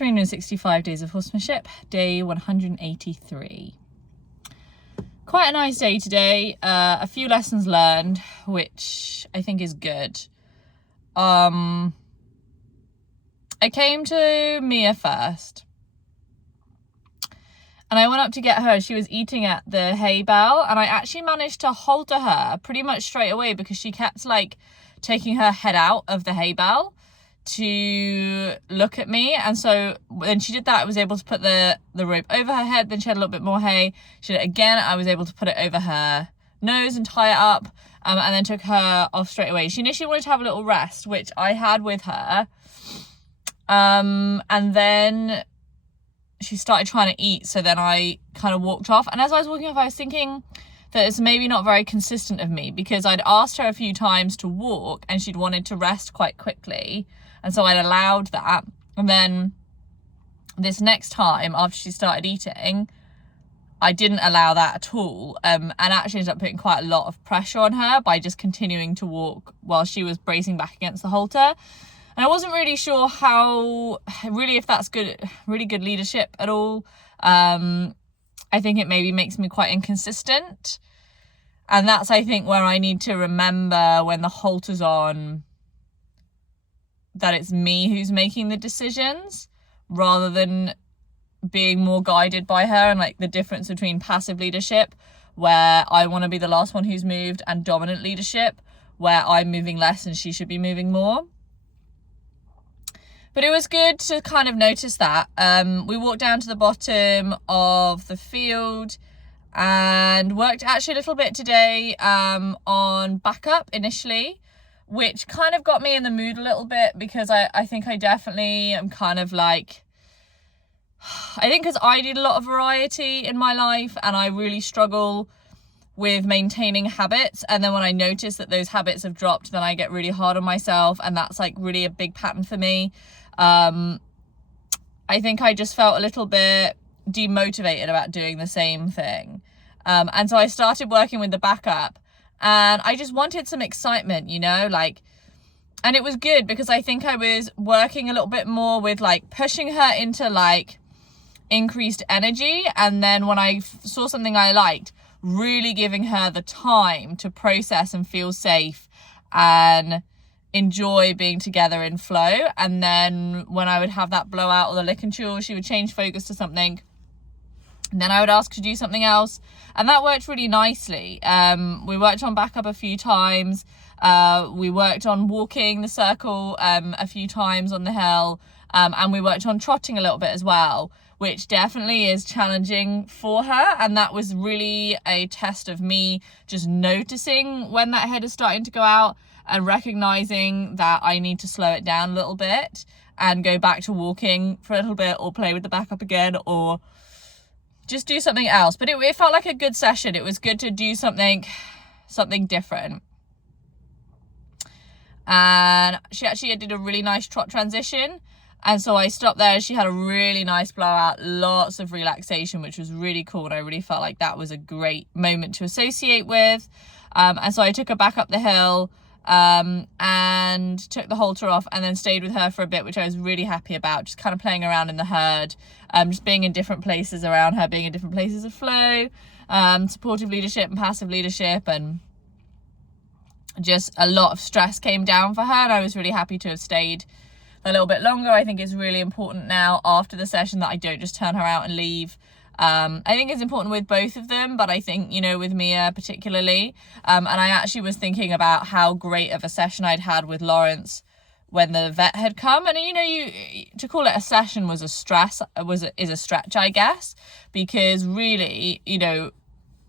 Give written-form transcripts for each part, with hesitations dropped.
365 Days of Horsemanship, day 183. Quite a nice day today. A few lessons learned, which I think is good. I came to Mia first. And I went up to get her. She was eating at the hay bale. And I actually managed to halter her pretty much straight away because she kept taking her head out of the hay bale to look at me. And so when she did that, I was able to put the rope over her head. Then she had a little bit more hay. She did it again. I was able to put it over her nose and tie it up, and then took her off straight away. She initially wanted to have a little rest, which I had with her, and then she started trying to eat. So then I kind of walked off, and as I was walking off, I was thinking that it's maybe not very consistent of me, because I'd asked her a few times to walk and she'd wanted to rest quite quickly. And so I'd allowed that. And then this next time, after she started eating, I didn't allow that at all. And actually ended up putting quite a lot of pressure on her by just continuing to walk while she was bracing back against the halter. And I wasn't really sure if that's really good leadership at all. I think it maybe makes me quite inconsistent. And that's, I think, where I need to remember when the halter's on that it's me who's making the decisions rather than being more guided by her, and the difference between passive leadership, where I want to be the last one who's moved, and dominant leadership, where I'm moving less and she should be moving more. But it was good to kind of notice that. We walked down to the bottom of the field and worked actually a little bit today on backup initially, which kind of got me in the mood a little bit, because I think I definitely am kind of because I did a lot of variety in my life and I really struggle with maintaining habits. And then when I notice that those habits have dropped, then I get really hard on myself, and that's really a big pattern for me. I think I just felt a little bit demotivated about doing the same thing. And so I started working with the backup, and I just wanted some excitement, and it was good because I think I was working a little bit more with pushing her into increased energy. And then when I saw something I liked, really giving her the time to process and feel safe and enjoy being together in flow. And then when I would have that blowout or the lick and chew, she would change focus to something, and then I would ask to do something else, and that worked really nicely. We worked on backup a few times. We worked on walking the circle a few times on the hill, and we worked on trotting a little bit as well, which definitely is challenging for her. And that was really a test of me just noticing when that head is starting to go out and recognizing that I need to slow it down a little bit and go back to walking for a little bit, or play with the backup again, or just do something else. But it felt like a good session. It was good to do something different. And she actually did a really nice trot transition. And so I stopped there. She had a really nice blowout, lots of relaxation, which was really cool. And I really felt like that was a great moment to associate with. And so I took her back up the hill, and took the halter off, and then stayed with her for a bit, which I was really happy about, just kind of playing around in the herd, just being in different places around her, being in different places of flow, supportive leadership and passive leadership, and just a lot of stress came down for her, and I was really happy to have stayed a little bit longer. I think it's really important now after the session that I don't just turn her out and leave. I think it's important with both of them, but I think, with Mia particularly. And I actually was thinking about how great of a session I'd had with Lawrence when the vet had come. And, to call it a session is a stretch, I guess, because really,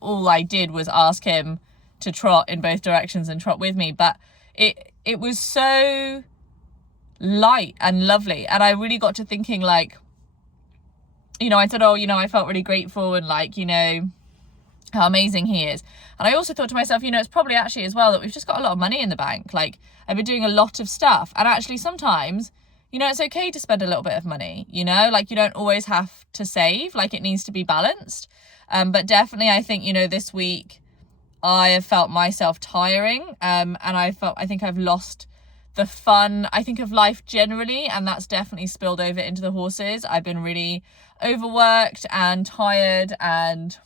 all I did was ask him to trot in both directions and trot with me. But it was so light and lovely. And I really got to thinking I said, I felt really grateful and how amazing he is. And I also thought to myself, it's probably actually as well that we've just got a lot of money in the bank. I've been doing a lot of stuff, and actually sometimes, it's okay to spend a little bit of money, you don't always have to save, it needs to be balanced. But definitely I think, this week I have felt myself tiring, and I think I've lost the fun, I think, of life generally, and that's definitely spilled over into the horses. I've been really overworked and tired and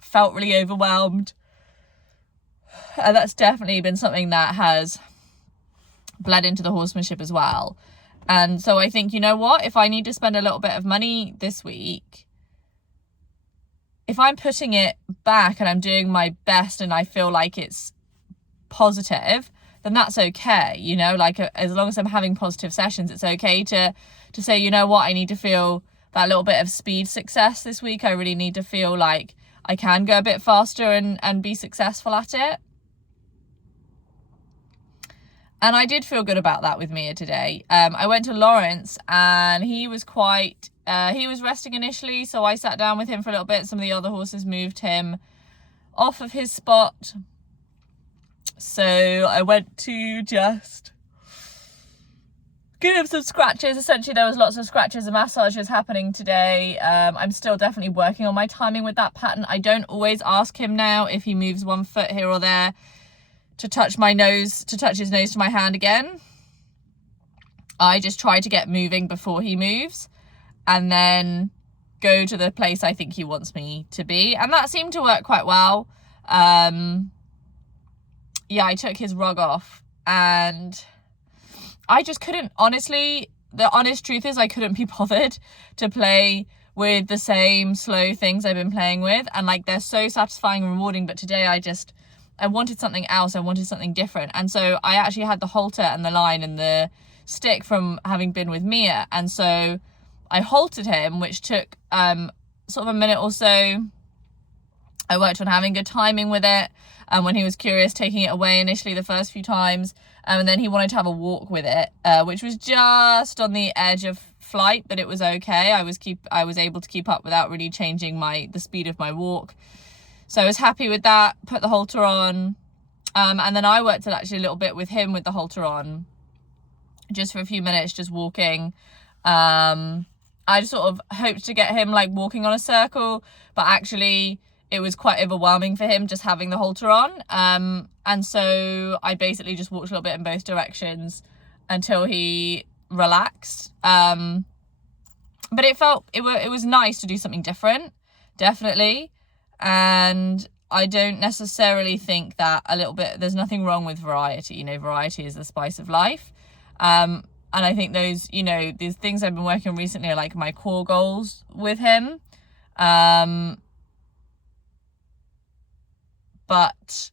felt really overwhelmed, and that's definitely been something that has bled into the horsemanship as well. And so I think, you know what, if I need to spend a little bit of money this week, if I'm putting it back and I'm doing my best and I feel like it's positive, then that's okay, you know, like as long as I'm having positive sessions, it's okay to say, you know what, I need to feel that little bit of speed success this week. I really need to feel like I can go a bit faster and be successful at it. And I did feel good about that with Mia today. I went to Lawrence and he was he was resting initially, so I sat down with him for a little bit. Some of the other horses moved him off of his spot. So I went to just give him some scratches. Essentially, there was lots of scratches and massages happening today. I'm still definitely working on my timing with that pattern. I don't always ask him now if he moves one foot here or there to touch my nose, to touch his nose to my hand again. I just try to get moving before he moves and then go to the place I think he wants me to be. And that seemed to work quite well. Yeah, I took his rug off and I just couldn't, honestly, the honest truth is I couldn't be bothered to play with the same slow things I've been playing with. And like, they're so satisfying and rewarding. But today I wanted something else. I wanted something different. And so I actually had the halter and the line and the stick from having been with Mia. And so I haltered him, which took sort of a minute or so. I worked on having good timing with it. And when he was curious, taking it away initially the first few times. And then he wanted to have a walk with it, which was just on the edge of flight, but it was okay. I was able to keep up without really changing the speed of my walk. So I was happy with that, put the halter on. And then I worked actually a little bit with him with the halter on, just for a few minutes, just walking. I just sort of hoped to get him like walking on a circle, but actually it was quite overwhelming for him just having the halter on. And so I basically just walked a little bit in both directions until he relaxed. But it was nice to do something different, definitely. And I don't necessarily think that there's nothing wrong with variety. You know, variety is the spice of life. And I think these things I've been working on recently are like my core goals with him. But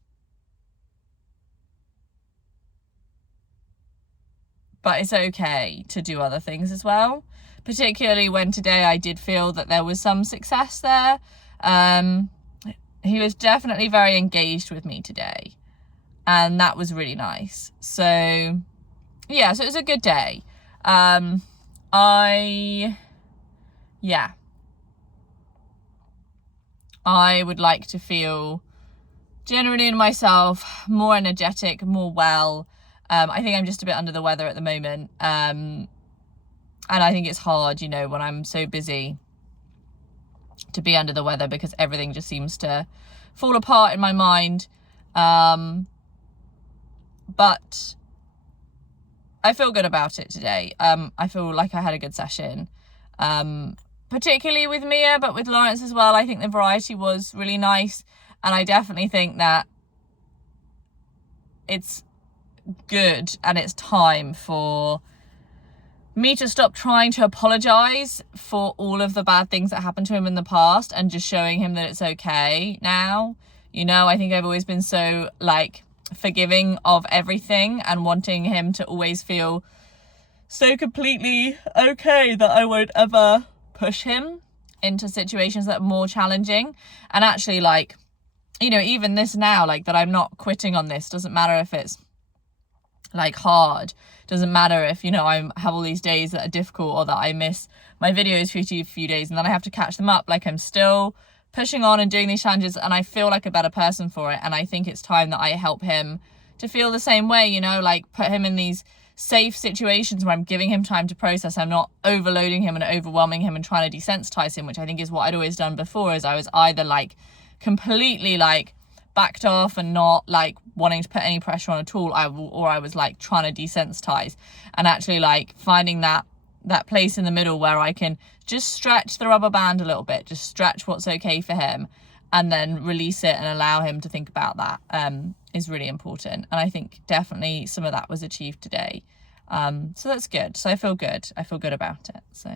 it's okay to do other things as well, particularly when today I did feel that there was some success there. He was definitely very engaged with me today, and that was really nice. So yeah, so it was a good day. I would like to feel generally in myself more energetic, more well. I think I'm just a bit under the weather at the moment. And I think it's hard, you know, when I'm so busy to be under the weather because everything just seems to fall apart in my mind. But I feel good about it today. I feel like I had a good session, particularly with Mia, but with Lawrence as well. I think the variety was really nice. And I definitely think that it's good and it's time for me to stop trying to apologize for all of the bad things that happened to him in the past and just showing him that it's okay now. You know, I think I've always been so like forgiving of everything and wanting him to always feel so completely okay that I won't ever push him into situations that are more challenging. And actually, like, you know, even this now, like that I'm not quitting on this, doesn't matter if it's like hard, doesn't matter if, you know, I have all these days that are difficult or that I miss my videos for a few days and then I have to catch them up. Like, I'm still pushing on and doing these challenges and I feel like a better person for it. And I think it's time that I help him to feel the same way, you know, like put him in these safe situations where I'm giving him time to process. I'm not overloading him and overwhelming him and trying to desensitize him, which I think is what I'd always done before, is I was either like completely like backed off and not like wanting to put any pressure on at all, or I was like trying to desensitize, and actually like finding that place in the middle where I can just stretch the rubber band a little bit, just stretch what's okay for him, and then release it and allow him to think about that is really important. And I think definitely some of that was achieved today. So that's good. So I feel good about it. So